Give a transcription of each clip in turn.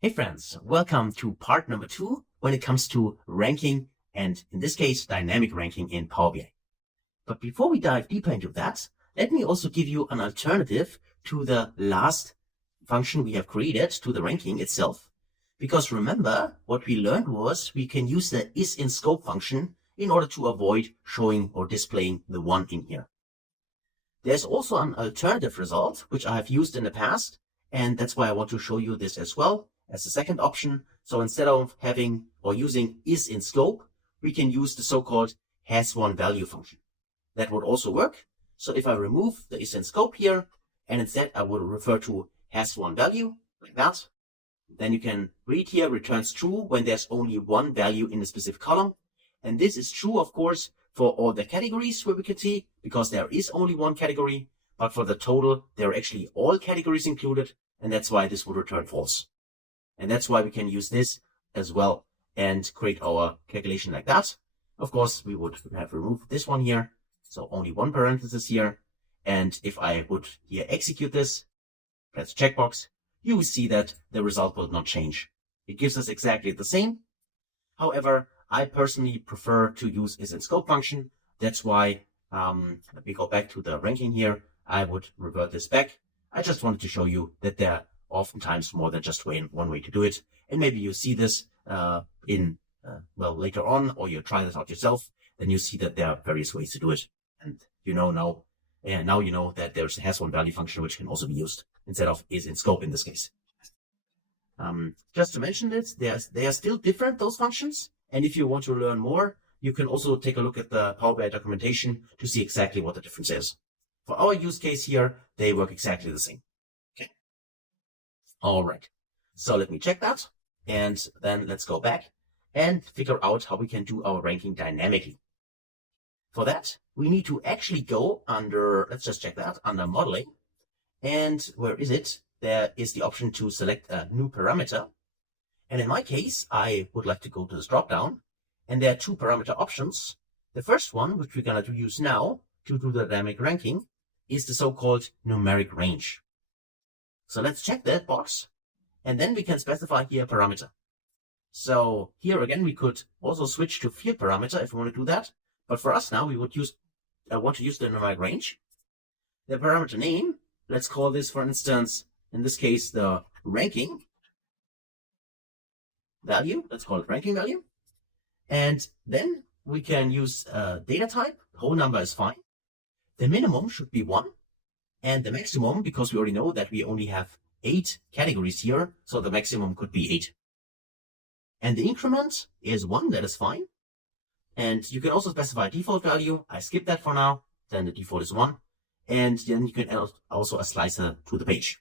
Hey friends, welcome to part number 2 when it comes to ranking and in this case dynamic ranking in Power BI. But before we dive deeper into that, let me also give you an alternative to the last function we have created to the ranking itself. Because remember, what we learned was we can use the isInScope function in order to avoid showing or displaying the 1 in here. There's also an alternative result which I have used in the past, and that's why I want to show you this as well as a second option. So instead of having or using isInScope, we can use the so-called has1value function. That would also work. So if I remove the isInScope here, and instead I would refer to has1value like that, then you can read here returns true when there's only one value in a specific column. And this is true, of course, for all the categories where we can see, because there is only one category, but for the total, there are actually all categories included, and that's why this would return false. And that's why we can use this as well and create our calculation like that. Of course, we would have removed this one here, so only one parenthesis here. And if I would here execute this, press checkbox, you will see that the result will not change. It gives us exactly the same. However, I personally prefer to use isInScope function. That's why, let me go back to the ranking here. I would revert this back. I just wanted to show you that there are oftentimes more than just one way to do it. And maybe you see this later on, or you try this out yourself, then you see that there are various ways to do it. And you know now you know that there's a has1value function which can also be used instead of isInScope in this case. Just to mention this, they are still different, those functions. And if you want to learn more, you can also take a look at the Power BI documentation to see exactly what the difference is. For our use case here, they work exactly the same. Okay. All right. So let me check that. And then let's go back and figure out how we can do our ranking dynamically. For that, we need to actually go under, let's just check that, under modeling. And where is it? There is the option to select a new parameter. And in my case, I would like to go to this dropdown, and there are two parameter options. The first one, which we're going to use now to do the dynamic ranking, is the so-called numeric range. So let's check that box, and then we can specify here a parameter. So here again, we could also switch to field parameter if we want to do that. But for us now, we would want to use the numeric range. The parameter name, let's call this, for instance, in this case, the ranking value. Let's call it ranking value. And then we can use data type. Whole number is fine. The minimum should be 1. And the maximum, because we already know that we only have 8 categories here, so the maximum could be 8. And the increment is 1, that is fine. And you can also specify a default value. I skip that for now. Then the default is 1. And then you can add also a slicer to the page.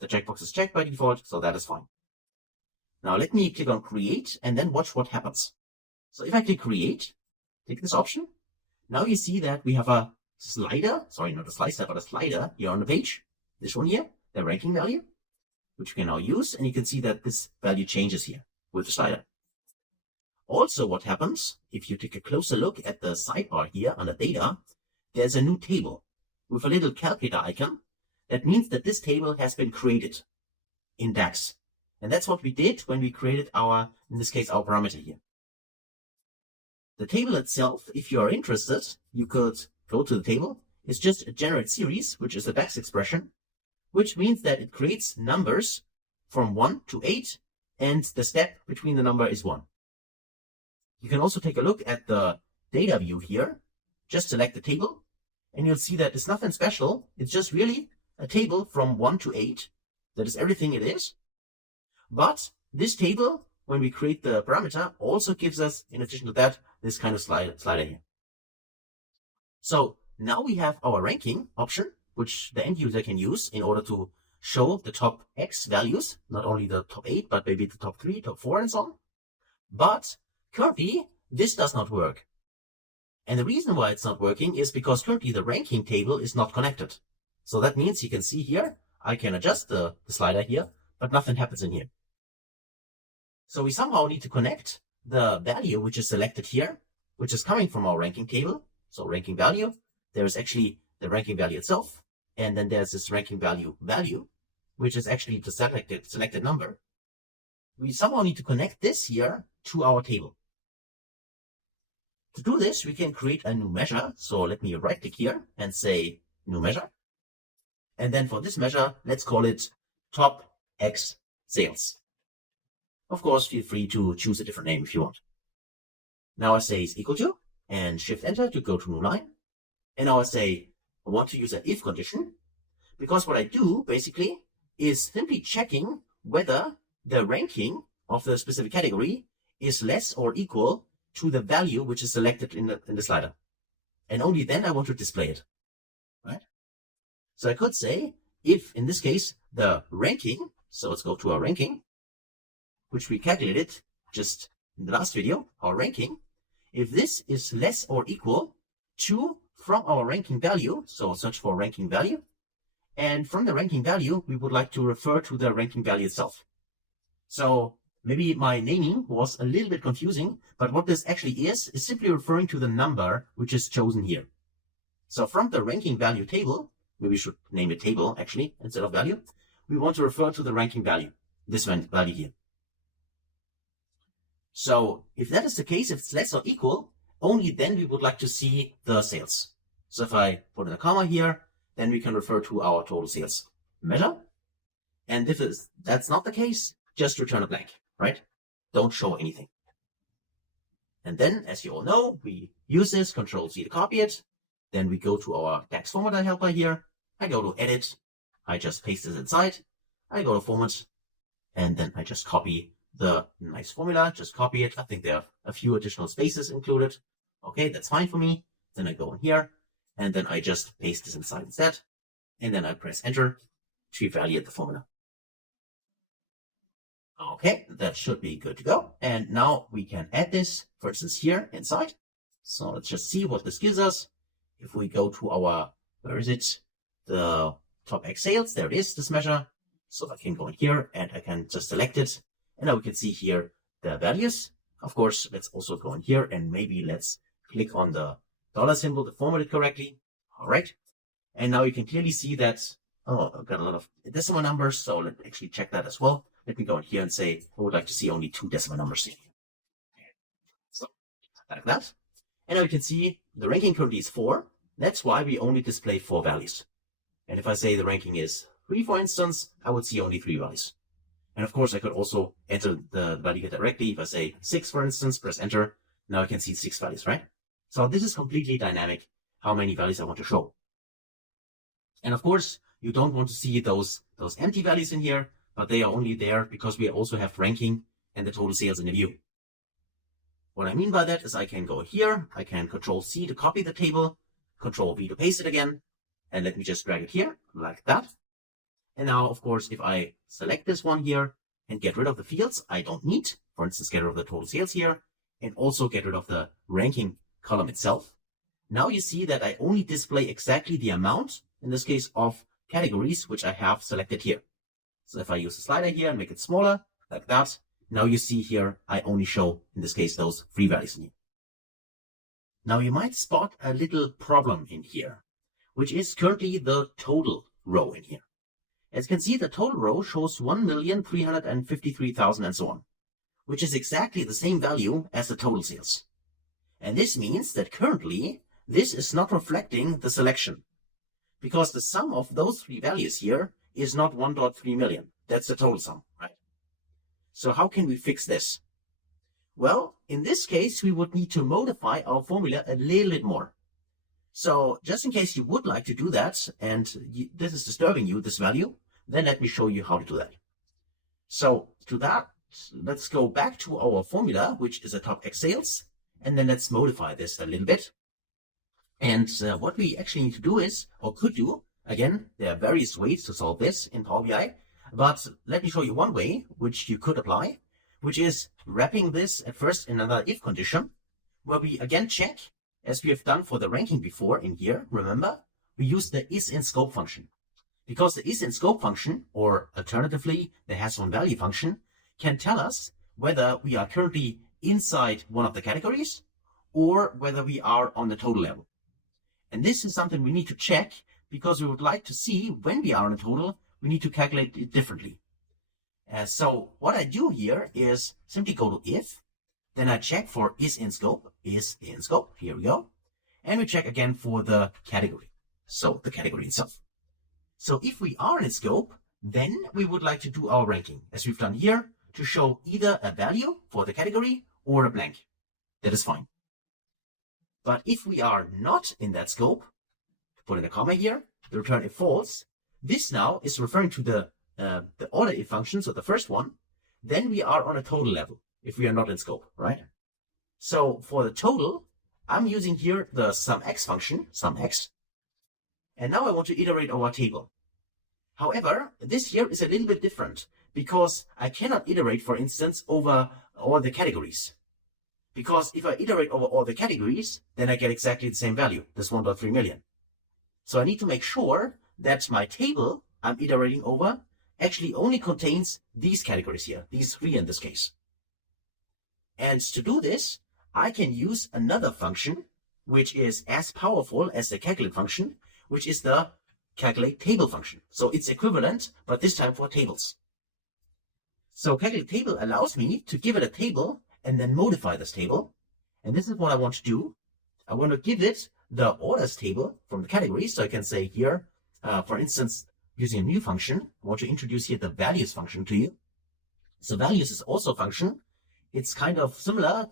The checkbox is checked by default, so that is fine. Now let me click on create and then watch what happens. So if I click create, click this option. Now you see that we have a slider, sorry, not a slicer, but a slider here on the page. This one here, the ranking value, which we can now use. And you can see that this value changes here with the slider. Also what happens, if you take a closer look at the sidebar here under data, there's a new table with a little calculator icon. That means that this table has been created in DAX. And that's what we did when we created in this case, our parameter here. The table itself, if you are interested, you could go to the table. It's just a generate series, which is a DAX expression, which means that it creates numbers from 1 to 8, and the step between the number is 1. You can also take a look at the data view here. Just select the table, and you'll see that it's nothing special. It's just really a table from 1 to 8. That is everything it is. But this table, when we create the parameter, also gives us, in addition to that, this kind of slider here. So now we have our ranking option, which the end user can use in order to show the top X values, not only the top 8, but maybe the top 3, top 4, and so on. But currently, this does not work. And the reason why it's not working is because currently the ranking table is not connected. So that means you can see here, I can adjust the slider here, but nothing happens in here. So we somehow need to connect the value which is selected here, which is coming from our ranking table. So ranking value, there's actually the ranking value itself. And then there's this ranking value, which is actually the selected number. we somehow need to connect this here to our table. To do this, we can create a new measure. So let me right click here and say new measure. And then for this measure, let's call it top X sales. Of course, feel free to choose a different name if you want. Now I say is equal to, and shift enter to go to new line. And now I say I want to use an if condition, because what I do basically is simply checking whether the ranking of the specific category is less or equal to the value which is selected in the slider. And only then I want to display it, right? So I could say if, in this case, the ranking, so let's go to our ranking, which we calculated just in the last video, our ranking, if this is less or equal to from our ranking value, so search for ranking value, and from the ranking value, we would like to refer to the ranking value itself. So maybe my naming was a little bit confusing, but what this actually is simply referring to the number which is chosen here. So from the ranking value table, maybe we should name it table actually instead of value, we want to refer to the ranking value, this value here. So if that is the case, if it's less or equal, only then we would like to see the sales. So if I put in a comma here, then we can refer to our total sales measure. And if that's not the case, just return a blank, right? Don't show anything. And then, as you all know, we use this, Control-C to copy it. Then we go to our DAX format helper here. I go to edit. I just paste this inside. I go to format. And then I just copy the nice formula, just copy it. I think there are a few additional spaces included. Okay, that's fine for me. Then I go in here, and then I just paste this inside instead. And then I press enter to evaluate the formula. Okay, that should be good to go. And now we can add this, for instance, here inside. So let's just see what this gives us. If we go to our, where is it? The top X sales, there it is, this measure. So I can go in here and I can just select it. And now we can see here the values. Of course, let's also go in here and maybe let's click on the dollar symbol to format it correctly. All right. And now you can clearly see that, oh, I've got a lot of decimal numbers. So let's actually check that as well. Let me go in here and say, I would like to see only 2 decimal numbers here. So like that. And now you can see the ranking currently is 4. That's why we only display 4 values. And if I say the ranking is 3, for instance, I would see only 3 values. And of course, I could also enter the value here directly. If I say 6, for instance, press enter. Now I can see 6 values, right? So this is completely dynamic, how many values I want to show. And of course, you don't want to see those empty values in here, but they are only there because we also have ranking and the total sales in the view. What I mean by that is I can go here, I can Control-C to copy the table, Control-V to paste it again, and let me just drag it here, like that. And now, of course, if I select this one here and get rid of the fields I don't need, for instance, get rid of the total sales here, and also get rid of the ranking column itself, now you see that I only display exactly the amount, in this case, of categories which I have selected here. So if I use the slider here and make it smaller, like that, now you see here, I only show, in this case, those 3 values in here. Now you might spot a little problem in here, which is currently the total row in here. As you can see, the total row shows 1,353,000 and so on, which is exactly the same value as the total sales. And this means that currently, this is not reflecting the selection, because the sum of those 3 values here is not 1.3 million. That's the total sum, right? So how can we fix this? Well, in this case, we would need to modify our formula a little bit more. So just in case you would like to do that, and this is disturbing you, this value, then let me show you how to do that. So to that, let's go back to our formula, which is a top X sales, and then let's modify this a little bit. And what we actually need to do is, or could do, again, there are various ways to solve this in Power BI, but let me show you one way which you could apply, which is wrapping this at first in another if condition, where we again check, as we have done for the ranking before in here, remember, we use the isInScope function. Because the isInScope function, or alternatively, the hasOnValue function, can tell us whether we are currently inside one of the categories or whether we are on the total level. And this is something we need to check because we would like to see when we are on a total, we need to calculate it differently. So what I do here is simply go to if, then I check for is in scope, here we go. And we check again for the category. So the category itself. So if we are in scope, then we would like to do our ranking, as we've done here, to show either a value for the category or a blank. That is fine. But if we are not in that scope, put in a comma here, the return if false, this now is referring to the order if function, so the first one, then we are on a total level if we are not in scope, right? So for the total, I'm using here the SUMX function, SUMX, and now I want to iterate our table. However, this here is a little bit different because I cannot iterate, for instance, over all the categories. Because if I iterate over all the categories, then I get exactly the same value, this 1.3 million. So I need to make sure that my table I'm iterating over actually only contains these categories here, these three in this case. And to do this, I can use another function, which is as powerful as the calculate function, which is the calculate table function. So it's equivalent, but this time for tables. So calculate table allows me to give it a table and then modify this table. And this is what I want to do. I want to give it the orders table from the categories. So I can say here, for instance, using a new function, I want to introduce here the values function to you. So values is also a function. It's kind of similar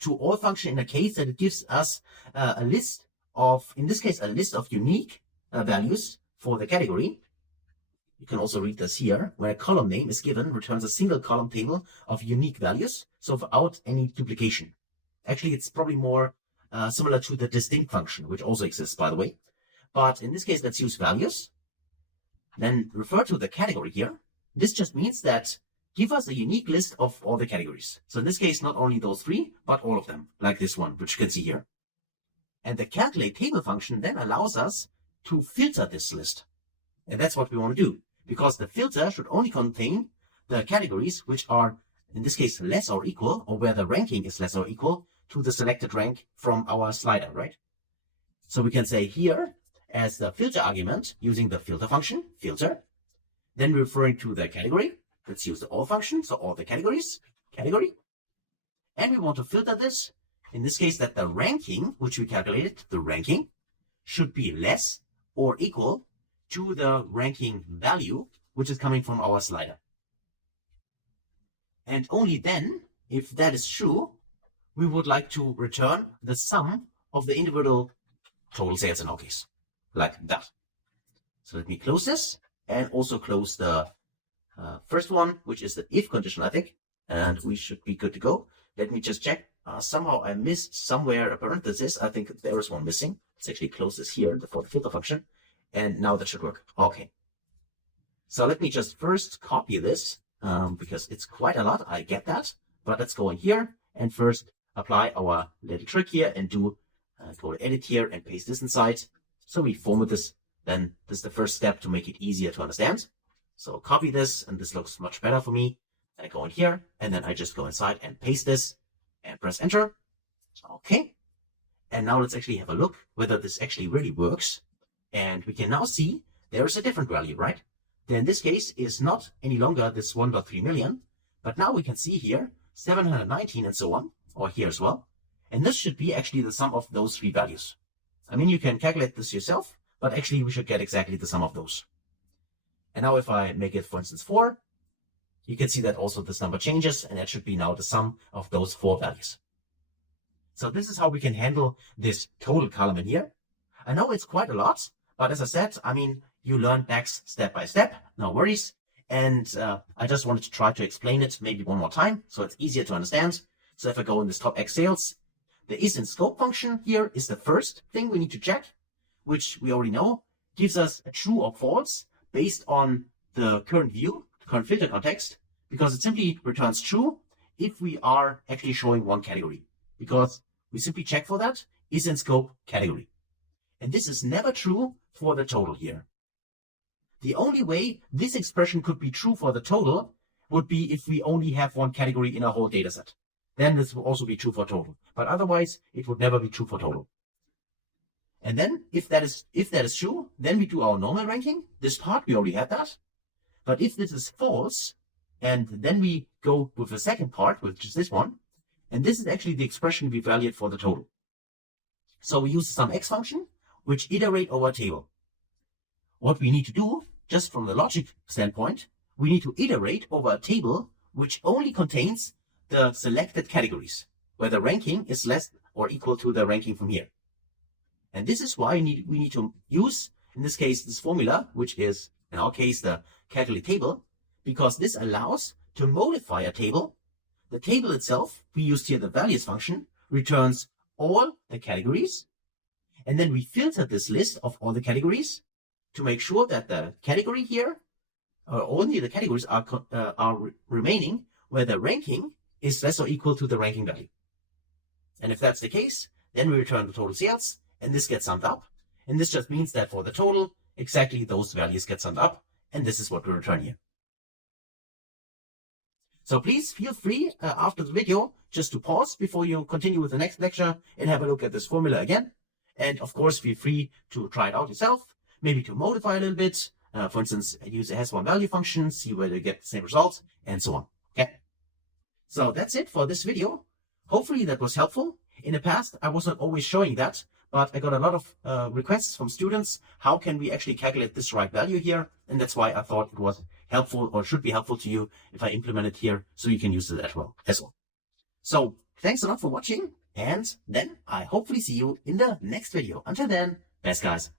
to all function in the case that it gives us a list of, in this case, a list of unique values for the category. You can also read this here, where a column name is given, returns a single column table of unique values, so without any duplication. Actually, it's probably more similar to the distinct function, which also exists, by the way. But in this case, let's use values. Then refer to the category here. This just means that give us a unique list of all the categories. So in this case, not only those three, but all of them, like this one, which you can see here. And the calculate table function then allows us to filter this list. And that's what we want to do, because the filter should only contain the categories which are, in this case, less or equal, or where the ranking is less or equal to the selected rank from our slider, right? So we can say here, as the filter argument, using the filter function, filter, then referring to the category. Let's use the all function, so all the categories, category. And we want to filter this, in this case, that the ranking, which we calculated, the ranking, should be less or equal to the ranking value, which is coming from our slider. And only then, if that is true, we would like to return the sum of the individual total sales in our case, like that. So let me close this and also close the first one, which is the if condition, I think, and we should be good to go. Let me just check. Somehow I missed somewhere a parenthesis. I think there is one missing. Let's actually close this here for the filter function. And now that should work. Okay. So let me just first copy this because it's quite a lot. I get that. But let's go in here and first apply our little trick here and do go to edit here and paste this inside. So we format this. Then this is the first step to make it easier to understand. So copy this, and this looks much better for me. I go in here, and then I just go inside and paste this and press enter. Okay. And now let's actually have a look whether this actually really works. And we can now see there is a different value, right? Then in this case is not any longer this 1.3 million, but now we can see here 719 and so on, or here as well. And this should be actually the sum of those three values. I mean, you can calculate this yourself, but actually we should get exactly the sum of those. And now if I make it, for instance, 4, you can see that also this number changes, and that should be now the sum of those 4 values. So this is how we can handle this total column in here. I know it's quite a lot, but as I said, I mean, you learn DAX step by step, no worries. And I just wanted to try to explain it maybe one more time, so it's easier to understand. So if I go in this top X sales, the is in scope function here is the first thing we need to check, which we already know gives us a true or false based on the current view, current filter context, because it simply returns true if we are actually showing one category, because we simply check for that is in scope category. And this is never true for the total here. The only way this expression could be true for the total would be if we only have one category in our whole data set. Then this will also be true for total. But otherwise, it would never be true for total. And then, if that is true, then we do our normal ranking. This part, we already had that. But if this is false, And then we go with the second part, which is this one. And this is actually the expression we evaluate for the total. So we use some x function, which iterate over a table. What we need to do, just from the logic standpoint, we need to iterate over a table which only contains the selected categories, where the ranking is less or equal to the ranking from here. And this is why we need to use, in this case, this formula, which is, in our case, the calculate table, because this allows to modify a table. The table itself, we used here the values function, returns all the categories, and then we filter this list of all the categories to make sure that the category here, or only the categories are remaining where the ranking is less or equal to the ranking value. And if that's the case, then we return the total sales, and this gets summed up. And this just means that for the total, exactly those values get summed up, and this is what we return here. So please feel free after the video just to pause before you continue with the next lecture and have a look at this formula again. And of course, feel free to try it out yourself, maybe to modify a little bit. For instance, use a has1 value function, see whether you get the same result, and so on. Okay. So that's it for this video. Hopefully that was helpful. In the past, I wasn't always showing that, but I got a lot of requests from students. How can we actually calculate this right value here? And that's why I thought it was helpful, or should be helpful to you, if I implement it here so you can use it as well. So thanks a lot for watching, and then I hopefully see you in the next video. Until then, best guys.